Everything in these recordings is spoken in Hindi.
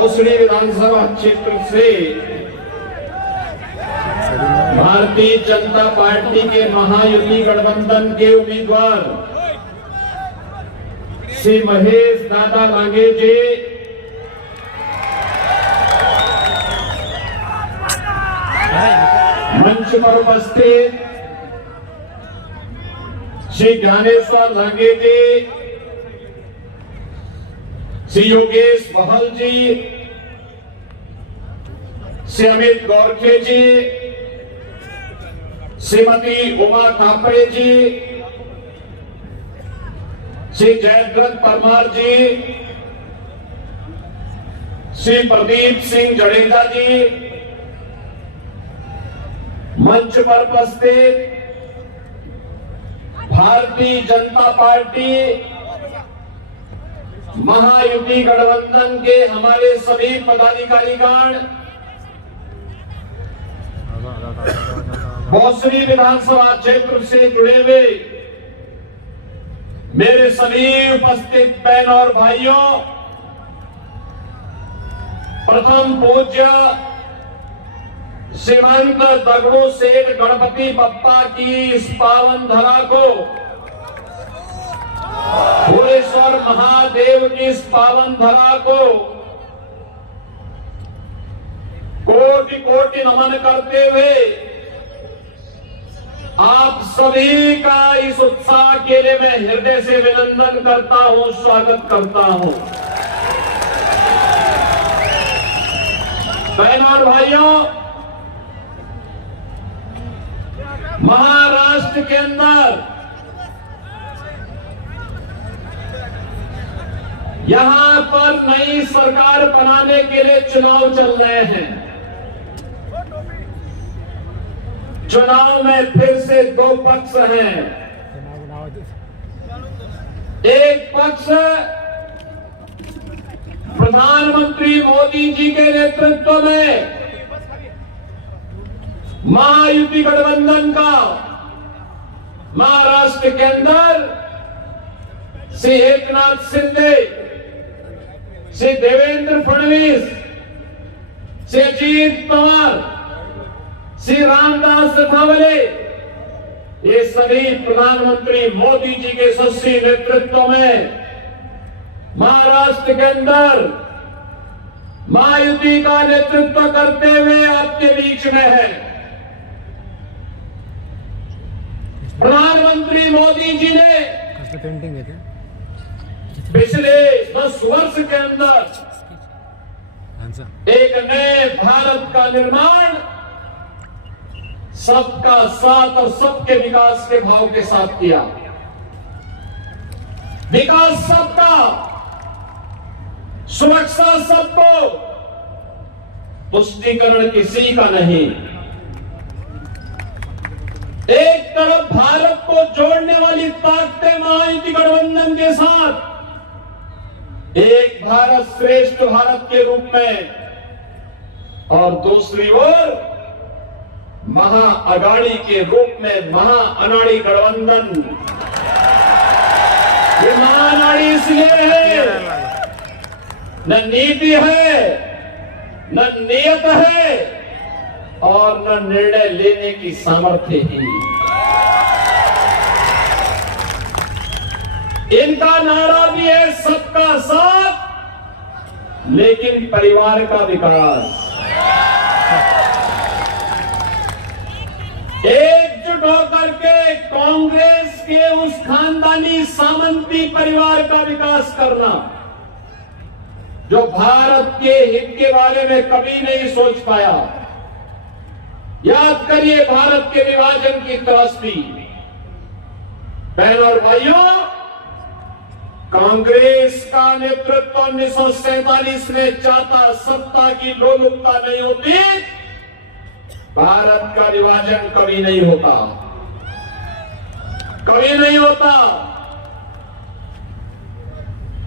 भोसड़ी विधानसभा क्षेत्र से भारतीय जनता पार्टी के महायुति गठबंधन के उम्मीदवार श्री महेश दादा लांगे जी मंच पर उपस्थित श्री ज्ञानेश्वर लांगे जी, श्री योगेश बहल जी, श्री अमित गोरखे जी, श्रीमती उमा कापड़े जी, श्री जयद्रथ परमार जी, श्री प्रदीप सिंह जडेजा जी, मंच पर उपस्थित भारतीय जनता पार्टी महायुति गठबंधन के हमारे सभी पदाधिकारीगण, भोसड़ी विधानसभा क्षेत्र से जुड़े हुए मेरे सभी उपस्थित बहन और भाइयों, प्रथम पूज्य श्रीमंत दगड़ू सेठ गणपति बप्पा की इस पावन धरा को, भुवनेश्वर महादेव की इस पावन धरा को कोटि कोटि नमन करते हुए आप सभी का इस उत्साह के लिए मैं हृदय से अभिनंदन करता हूं, स्वागत करता हूं। बहनों और भाइयों, महाराष्ट्र के अंदर यहां पर नई सरकार बनाने के लिए चुनाव चल रहे हैं। चुनाव में फिर से दो पक्ष हैं। एक पक्ष प्रधानमंत्री मोदी जी के नेतृत्व में महायुति गठबंधन का महाराष्ट्र के अंदर श्री एकनाथ शिंदे, श्री देवेंद्र फडणवीस, श्री अजीत पवार, श्री रामदास अठावले, ये सभी प्रधानमंत्री मोदी जी के यशस्वी नेतृत्व में महाराष्ट्र के अंदर महायुति का नेतृत्व करते हुए आपके बीच में है। प्रधानमंत्री मोदी जी ने पिछले 10 वर्ष के अंदर एक नए भारत का निर्माण सबका साथ और सबके विकास के भाव के साथ किया। विकास सबका, सुरक्षा सबको, तुष्टीकरण किसी का नहीं। एक तरफ भारत को जोड़ने वाली ताकतें महायुति गठबंधन के साथ, एक भारत श्रेष्ठ भारत के रूप में, और दूसरी ओर महा अगाड़ी के रूप में महा अनाड़ी गठबंधन। ये महा अनाड़ी इसलिए है, न नीति है, न नियत है, और न निर्णय लेने की सामर्थ्य ही। इनका नारा भी है सबका साथ, लेकिन परिवार का विकास। एकजुट होकर के कांग्रेस के उस खानदानी सामंती परिवार का विकास करना जो भारत के हित के बारे में कभी नहीं सोच पाया। याद करिए भारत के विभाजन की त्रस्ती। बहनों और भाइयों, कांग्रेस का नेतृत्व 1947 में चाहता सत्ता की लोलुपता नहीं होती, भारत का विभाजन कभी नहीं होता, कभी नहीं होता।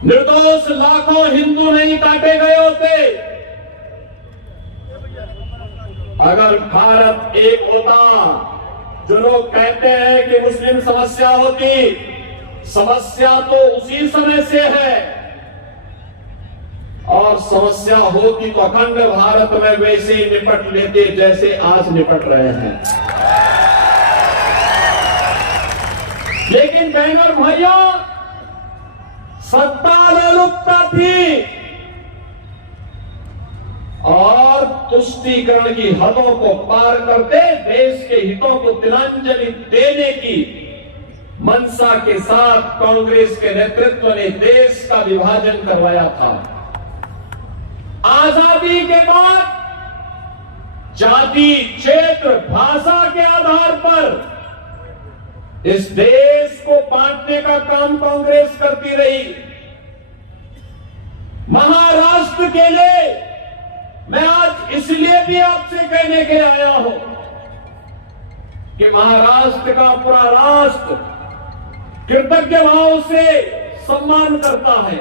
निर्दोष लाखों हिंदू नहीं काटे गए होते। अगर भारत एक होता, जो लोग कहते हैं कि मुस्लिम समस्या होती, समस्या तो उसी समय से है और समस्या होती तो अखंड भारत में वैसे ही निपट लेते जैसे आज निपट रहे हैं। लेकिन बहनों और भाइयों, सत्ता लोलुपता थी और तुष्टीकरण की हदों को पार करते देश के हितों को तिलांजलि देने की मंशा के साथ कांग्रेस के नेतृत्व ने देश का विभाजन करवाया था। आजादी के बाद जाति, क्षेत्र, भाषा के आधार पर इस देश को बांटने का काम कांग्रेस करती रही। महाराष्ट्र के लिए मैं आज इसलिए भी आपसे कहने के आया हूं कि महाराष्ट्र का पूरा राष्ट्र कृतज्ञ भाव से सम्मान करता है,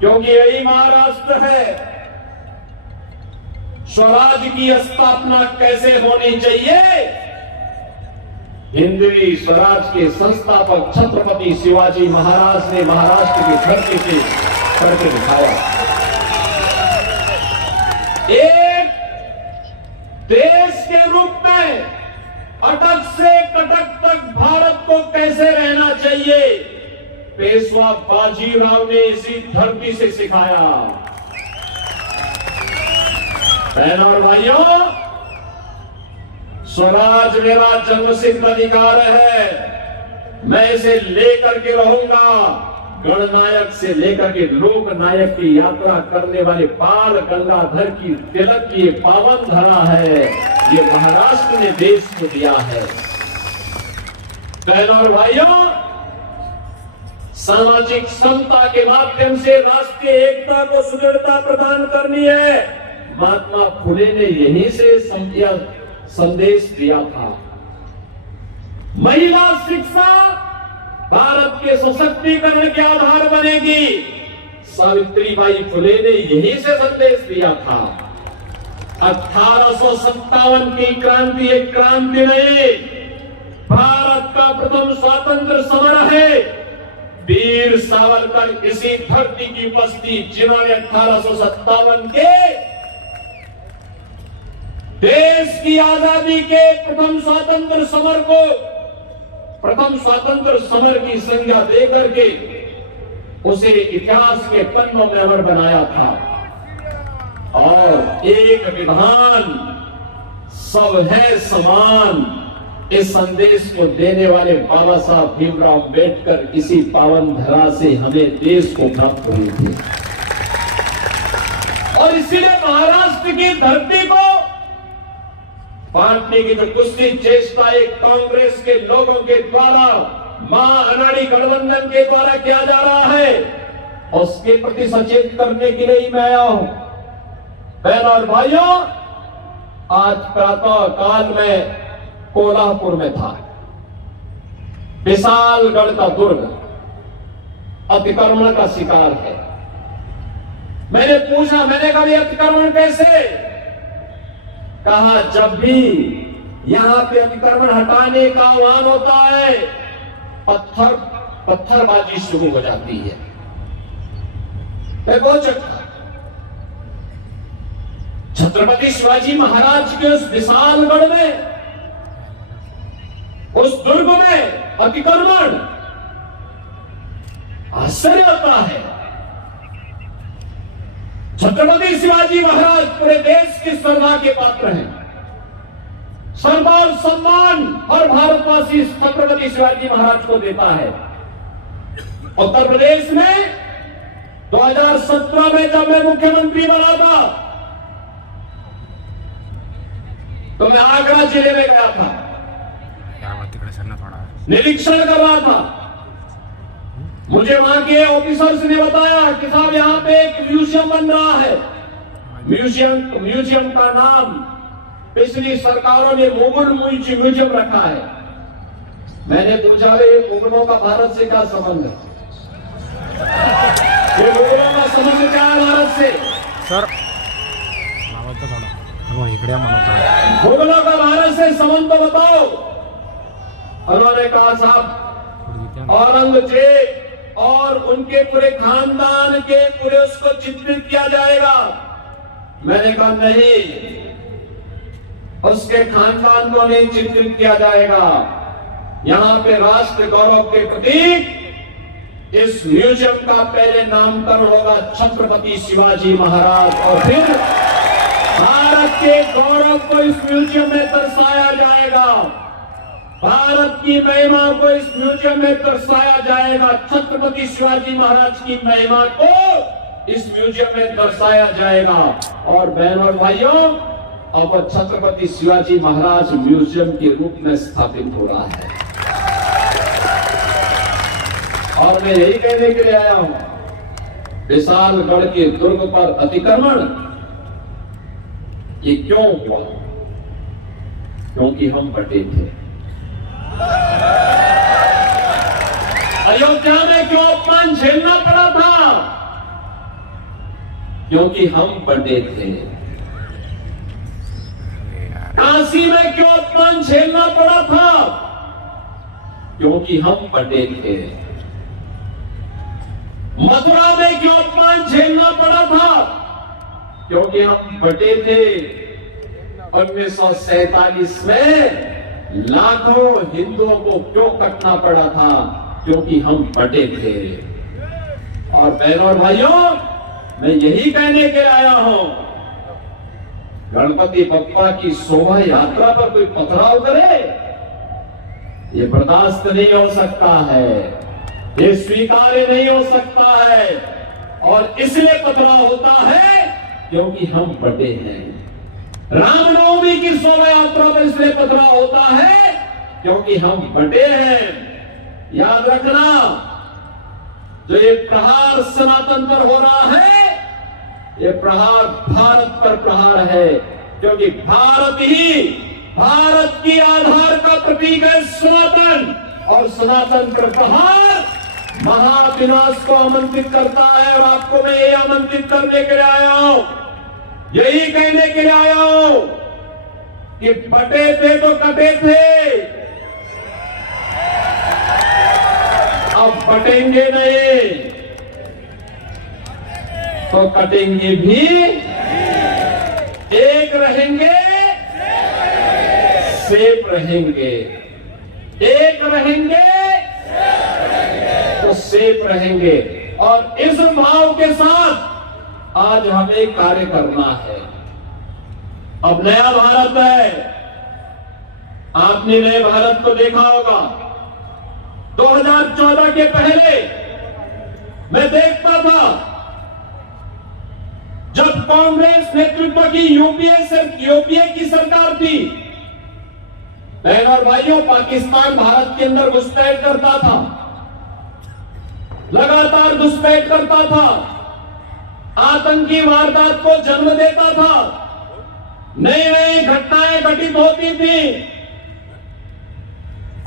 क्योंकि यही महाराष्ट्र है स्वराज की स्थापना कैसे होनी चाहिए, हिंदवी स्वराज के संस्थापक छत्रपति शिवाजी महाराज ने महाराष्ट्र की धरती से करके दिखाया। एक देश के रूप में अटक से कटक तक भारत को कैसे रहना चाहिए, पेशवा बाजीराव ने इसी धरती से सिखाया। बहनों और भाइयों, स्वराज मेरा जन्मसिद्ध अधिकार है, मैं इसे लेकर के रहूंगा। गणनायक से लेकर के लोकनायक की यात्रा करने वाले बाल गंगाधर की तिलक की पावन धरा है, ये महाराष्ट्र ने देश को दिया है। बहनों और भाइयों, सामाजिक समता के माध्यम से राष्ट्रीय एकता को सुदृढ़ता प्रदान करनी है, महात्मा फुले ने यहीं से संदेश दिया था। महिला शिक्षा भारत के सशक्तिकरण के आधार बनेगी, सावित्रीबाई फुले ने यहीं से संदेश दिया था। 1857 की क्रांति एक क्रांति नहीं, भारत का प्रथम स्वातंत्र समर है। वीर सावरकर इसी धरती की उपस्थिति, जिन्होंने 1857 के देश की आजादी के प्रथम स्वातंत्र समर की संज्ञा देकर के उसे इतिहास के पन्नों में अमर बनाया था। और एक विधान, सब है समान, इस संदेश को देने वाले बाबा साहब भीमराव अम्बेडकर इसी पावन धरा से हमें देश को प्राप्त हुई थी। और इसीलिए महाराष्ट्र की धरती को बांटने की जो कुश्ती चेष्टा एक कांग्रेस के लोगों के द्वारा, मां अनाड़ी गठबंधन के द्वारा किया जा रहा है, उसके प्रति सचेत करने के लिए मैं आया हूं। बहनों और भाइयों, आज प्रातः काल में कोल्हापुर में था, विशालगढ़ का दुर्ग अतिक्रमण का शिकार है। मैंने पूछा, मैंने कहा ये अतिक्रमण कैसे? कहा जब भी यहां पे अतिक्रमण हटाने का आह्वान होता है, पत्थरबाजी शुरू हो जाती है। देखो, छत्रपति शिवाजी महाराज के उस विशालगढ़ में, उस दुर्ग में अतिक्रमण, आश्चर्य होता है। छत्रपति शिवाजी महाराज पूरे देश की श्रद्धा के पात्र हैं। श्रद्धा और सम्मान और भारतवासी छत्रपति शिवाजी महाराज को देता है। उत्तर प्रदेश में 2017 में जब मैं मुख्यमंत्री बना था, तो मैं आगरा जिले में गया था, निरीक्षण कर रहा था। मुझे वहां के ऑफिसर्स ने बताया कि साहब यहां पे एक म्यूजियम बन रहा है। म्यूजियम का नाम पिछली सरकारों ने मुगल म्यूजियम रखा है। मैंने पूछा, मुगलों का भारत से क्या संबंध है? ये मुगलों का संबंध क्या है भारत से? सर मुगलों का भारत से संबंध तो बताओ। उन्होंने कहा, साहब औरंगजेब और उनके पूरे खानदान के पूरे उसको चित्रित किया जाएगा। मैंने कहा नहीं, उसके खानदान को नहीं चित्रित किया जाएगा। यहां पे राष्ट्र गौरव के प्रतीक इस म्यूजियम का पहले नामकरण होगा छत्रपति शिवाजी महाराज, और फिर भारत के गौरव को इस म्यूजियम में दर्शाया जाएगा। भारत की महिमा को इस म्यूजियम में दर्शाया जाएगा। छत्रपति शिवाजी महाराज की महिमा को इस म्यूजियम में दर्शाया जाएगा। और बहनों और भाइयों, अब छत्रपति शिवाजी महाराज म्यूजियम के रूप में स्थापित हो रहा है। और मैं यही कहने के लिए आया हूं, विशालगढ़ के दुर्ग पर अतिक्रमण ये क्यों हुआ? क्योंकि हम बटे थे। अयोध्या में क्यों अपमान झेलना पड़ा था? क्योंकि हम बटे थे। काशी में क्यों अपमान झेलना पड़ा था? क्योंकि हम बटे थे। मथुरा में क्यों अपमान झेलना पड़ा था? क्योंकि हम बटे थे। 1947 में लाखों हिंदुओं को क्यों कटना पड़ा था? क्योंकि हम बटे थे। और बहनों और भाइयों, मैं यही कहने के आया हूं, गणपति बप्पा की शोभा यात्रा पर कोई पथराव करे, ये बर्दाश्त नहीं हो सकता है, ये स्वीकार्य नहीं हो सकता है। और इसलिए पथराव होता है क्योंकि हम बटे हैं। रामनवमी की शोभा यात्रा पर इसलिए पथराव होता है क्योंकि हम बटे हैं। याद रखना, जो ये प्रहार सनातन पर हो रहा है, ये प्रहार भारत पर प्रहार है, क्योंकि भारत ही भारत की आधार का प्रतीक है सनातन, और सनातन पर प्रहार महाविनाश को आमंत्रित करता है। और आपको मैं ये आमंत्रित करने के लिए आया हूं, यही कहने के लिए आया हूं कि बटे थे तो कटे थे, अब बटेंगे नहीं तो कटेंगे भी। एक रहेंगे, सेफ रहेंगे। एक रहेंगे तो सेफ रहेंगे। और इस भाव के साथ आज हमें कार्य करना है। अब नया भारत है, आपने नए भारत को देखा होगा। 2014 के पहले मैं देखता था, जब कांग्रेस नेतृत्व की यूपीए की सरकार थी, बहनों और भाइयों, पाकिस्तान भारत के अंदर घुसपैठ करता था, लगातार घुसपैठ करता था, आतंकी वारदात को जन्म देता था, नई नई घटनाएं घटित होती थी,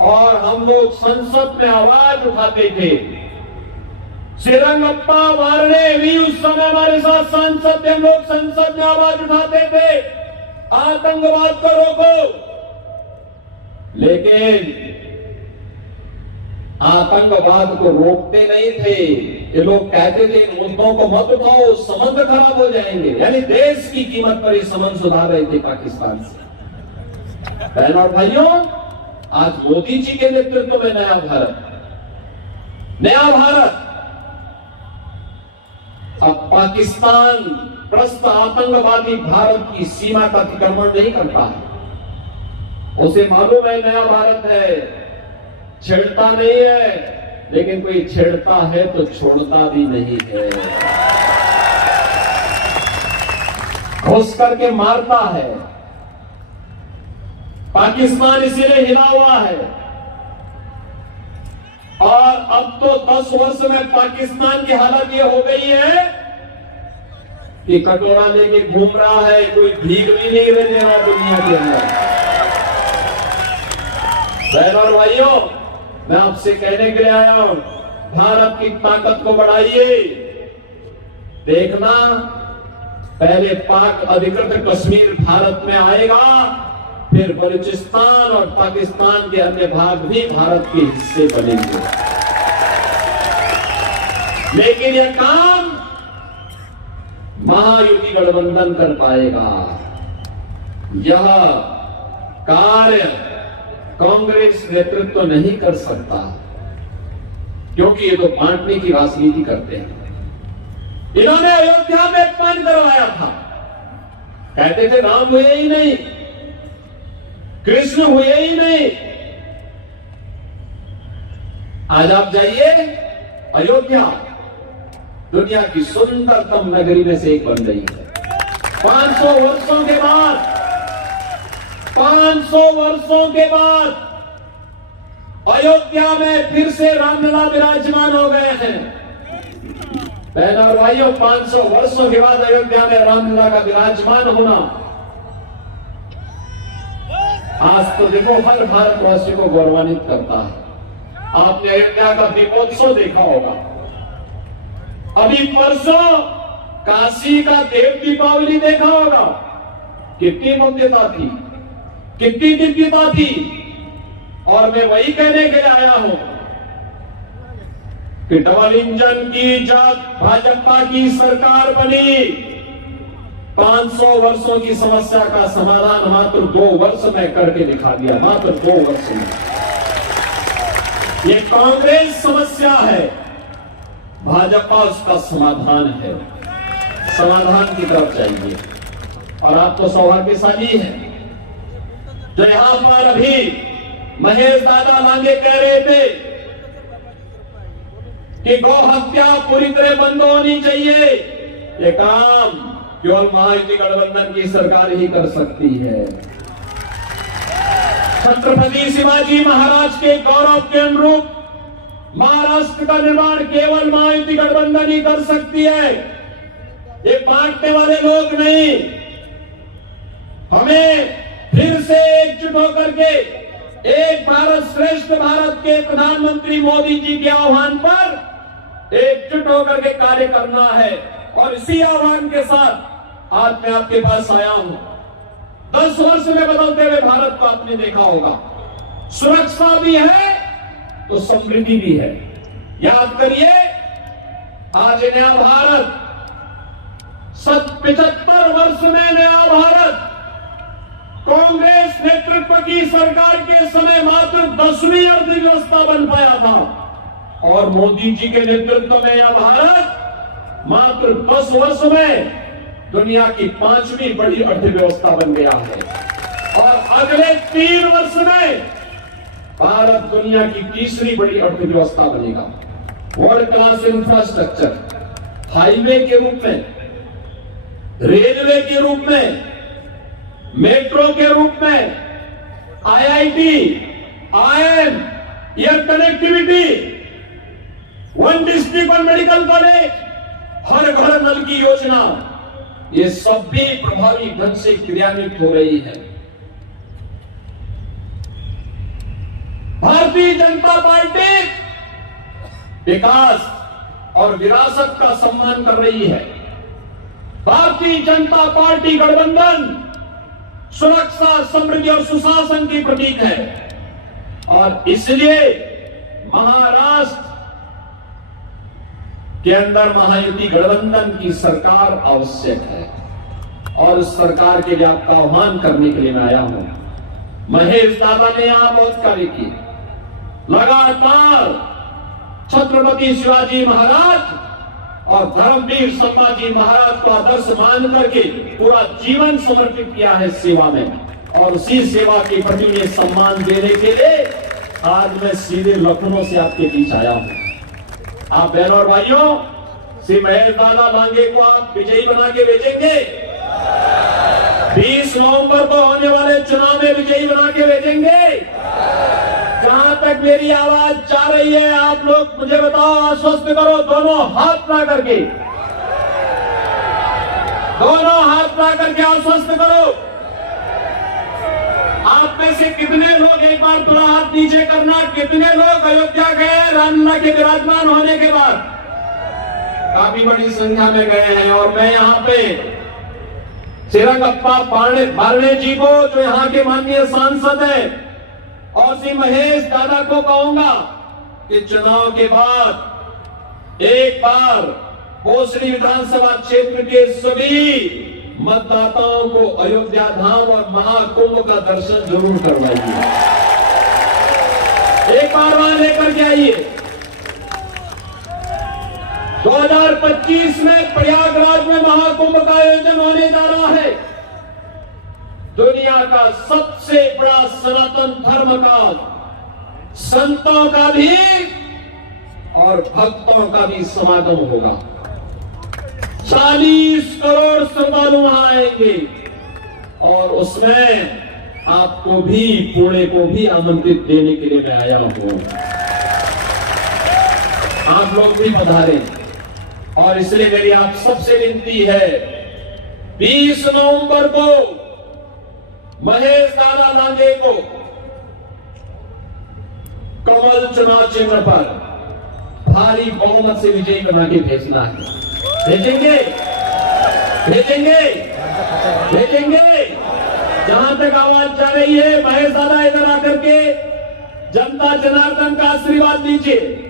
और हम लोग संसद में आवाज उठाते थे। श्रीरंगप्पा वारणे भी उस समय हमारे साथ सांसद थे, हम लोग संसद में आवाज उठाते थे, आतंकवाद को रोको। लेकिन आतंकवाद को रोकते नहीं थे। ये लोग कहते थे इन मुद्दों को मत उठाओ, संबंध खराब हो जाएंगे। यानी देश की कीमत पर ये संबंध सुधार रहे थे पाकिस्तान से। बहनों और भाइयों, आज मोदी जी के नेतृत्व में नया भारत अब पाकिस्तान ग्रस्त आतंकवादी भारत की सीमा का अतिक्रमण नहीं करता है। उसे मालूम है नया भारत है, छेड़ता नहीं है, लेकिन कोई छेड़ता है तो छोड़ता भी नहीं है, घुस करके मारता है। पाकिस्तान इसीलिए हिला हुआ है। और अब तो 10 वर्ष में पाकिस्तान की हालत ये हो गई है कि कटोरा लेके घूम रहा है, कोई भीख भी नहीं दे रहा दुनिया के अंदर। बहनों और भाइयों, मैं आपसे कहने के लिए आया हूं, भारत की ताकत को बढ़ाइए। देखना, पहले पाक अधिकृत कश्मीर भारत में आएगा, फिर बलूचिस्तान और पाकिस्तान के अन्य भाग भी भारत के हिस्से बनेंगे। लेकिन यह काम महायुति गठबंधन कर पाएगा। यह कार्य कांग्रेस नेतृत्व नहीं कर सकता, क्योंकि ये तो बांटने की राजनीति करते हैं। इन्होंने अयोध्या में अपमान करवाया था, कहते थे राम हुए ही नहीं, कृष्ण हुए ही नहीं। आज आप जाइए अयोध्या, दुनिया की सुंदरतम नगरी में से एक बन गई है। 500 वर्षों के बाद, 500 वर्षों के बाद अयोध्या में फिर से रामलला विराजमान हो गए हैं। बहनों और भाइयों, 500 वर्षों के बाद अयोध्या में रामलला का विराजमान होना, आज तो देखो हर भारतवासी को गौरवान्वित करता है। आपने अयोध्या का दीपोत्सव देखा होगा, अभी परसों काशी का देव दीपावली देखा होगा। कितनी भव्यता थी, कितनी दिव्यता थी। और मैं वही कहने के लिए आया हूं कि डबल इंजन की जब भाजपा की सरकार बनी, 500 वर्षों की समस्या का समाधान मात्र 2 वर्ष में करके दिखा दिया, मात्र 2 वर्ष में। ये कांग्रेस समस्या है, भाजपा उसका समाधान है। समाधान की तरफ चाहिए। और आप तो सौभाग्यशाली हैं जो यहां पर अभी महेश दादा लांगे कह रहे थे कि गौ हत्या पूरी तरह बंद होनी चाहिए। ये काम केवल महायुति गठबंधन की सरकार ही कर सकती है। छत्रपति शिवाजी महाराज के गौरव के अनुरूप महाराष्ट्र का निर्माण केवल महायुति गठबंधन ही कर सकती है, ये बांटने वाले लोग नहीं। हमें फिर से एकजुट होकर के एक भारत श्रेष्ठ भारत के प्रधानमंत्री मोदी जी के आह्वान पर एकजुट होकर के कार्य करना है। और इसी आह्वान के साथ आज मैं आपके पास आया हूं। 10 वर्ष में बदलते हुए भारत को आपने देखा होगा, सुरक्षा भी है तो समृद्धि भी है। याद करिए, आज नया भारत 75 वर्ष में नया भारत कांग्रेस नेतृत्व की सरकार के समय मात्र 10वीं अर्थव्यवस्था बन पाया था, और मोदी जी के नेतृत्व में यह भारत मात्र 10 वर्ष में दुनिया की 5वीं बड़ी अर्थव्यवस्था बन गया है। और अगले 3 वर्ष में भारत दुनिया की 3री बड़ी अर्थव्यवस्था बनेगा। वर्ल्ड क्लास इंफ्रास्ट्रक्चर, हाईवे के रूप में, रेलवे के रूप में, मेट्रो के रूप में, IIT, IIM, air connectivity, 1 district 1 medical college, हर घर नल की योजना, ये सब भी प्रभावी ढंग से क्रियान्वित हो रही है। भारतीय जनता पार्टी विकास और विरासत का सम्मान कर रही है। भारतीय जनता पार्टी गठबंधन सुरक्षा, समृद्धि और सुशासन की प्रतीक है, और इसलिए महाराष्ट्र के अंदर महायुति गठबंधन की सरकार आवश्यक है। और उस सरकार के लिए आपका आह्वान करने के लिए मैं आया हूं। महेश दादा ने यहां बहुत कार्य किए, लगातार छत्रपति शिवाजी महाराज और धर्मवीर संभाजी महाराज को आदर्श मान करके पूरा जीवन समर्पित किया है सेवा में, और उसी सेवा के प्रति उन्हें सम्मान देने के लिए आज मैं सीधे लखनऊ से आपके बीच आया हूं। आप बहनों और भाइयों, श्री महेश दादा लांगे को आप विजयी बना के भेजेंगे। 20 नवंबर को होने वाले चुनाव में विजयी बना के भेजेंगे। जहां तक मेरी आवाज जा रही है, आप लोग मुझे बताओ, आश्वस्त करो, दोनों हाथ ला करके, दोनों हाथ ला करके आश्वस्त करो। आप में से कितने लोग, एक बार थोड़ा हाथ नीचे करना, कितने लोग अयोध्या गए रामलला के विराजमान होने के बाद? काफी बड़ी संख्या में गए हैं। और मैं यहाँ पे चिरंगप्पा बारणे जी को, जो यहाँ के माननीय सांसद हैं, और श्री महेश दादा को कहूंगा कि चुनाव के बाद एक बार भोसड़ी विधानसभा क्षेत्र के सभी मतदाताओं को अयोध्या धाम और महाकुंभ का दर्शन जरूर करवाइए। एक बार वहां लेकर के आइए। 2025 में प्रयागराज में महाकुंभ का आयोजन होने जा रहा है। दुनिया का सबसे बड़ा सनातन धर्म का, संतों का भी और भक्तों का भी समागम होगा। 40 करोड़ श्रद्धालु वहां आएंगे और उसमें आपको भी, पुणे को भी आमंत्रित देने के लिए मैं आया हूं। आप लोग भी पधारें और इसलिए मेरी आप सबसे विनती है, 20 नवंबर को महेश दादा लांगे को कमल चुनाव चिन्ह पर भारी बहुमत से विजयी बना के भेजना है। भेजेंगे भेजेंगे भेजेंगे। जहां तक आवाज जा रही है, महेश दादा इधर आकर के जनता जनार्दन का आशीर्वाद दीजिए।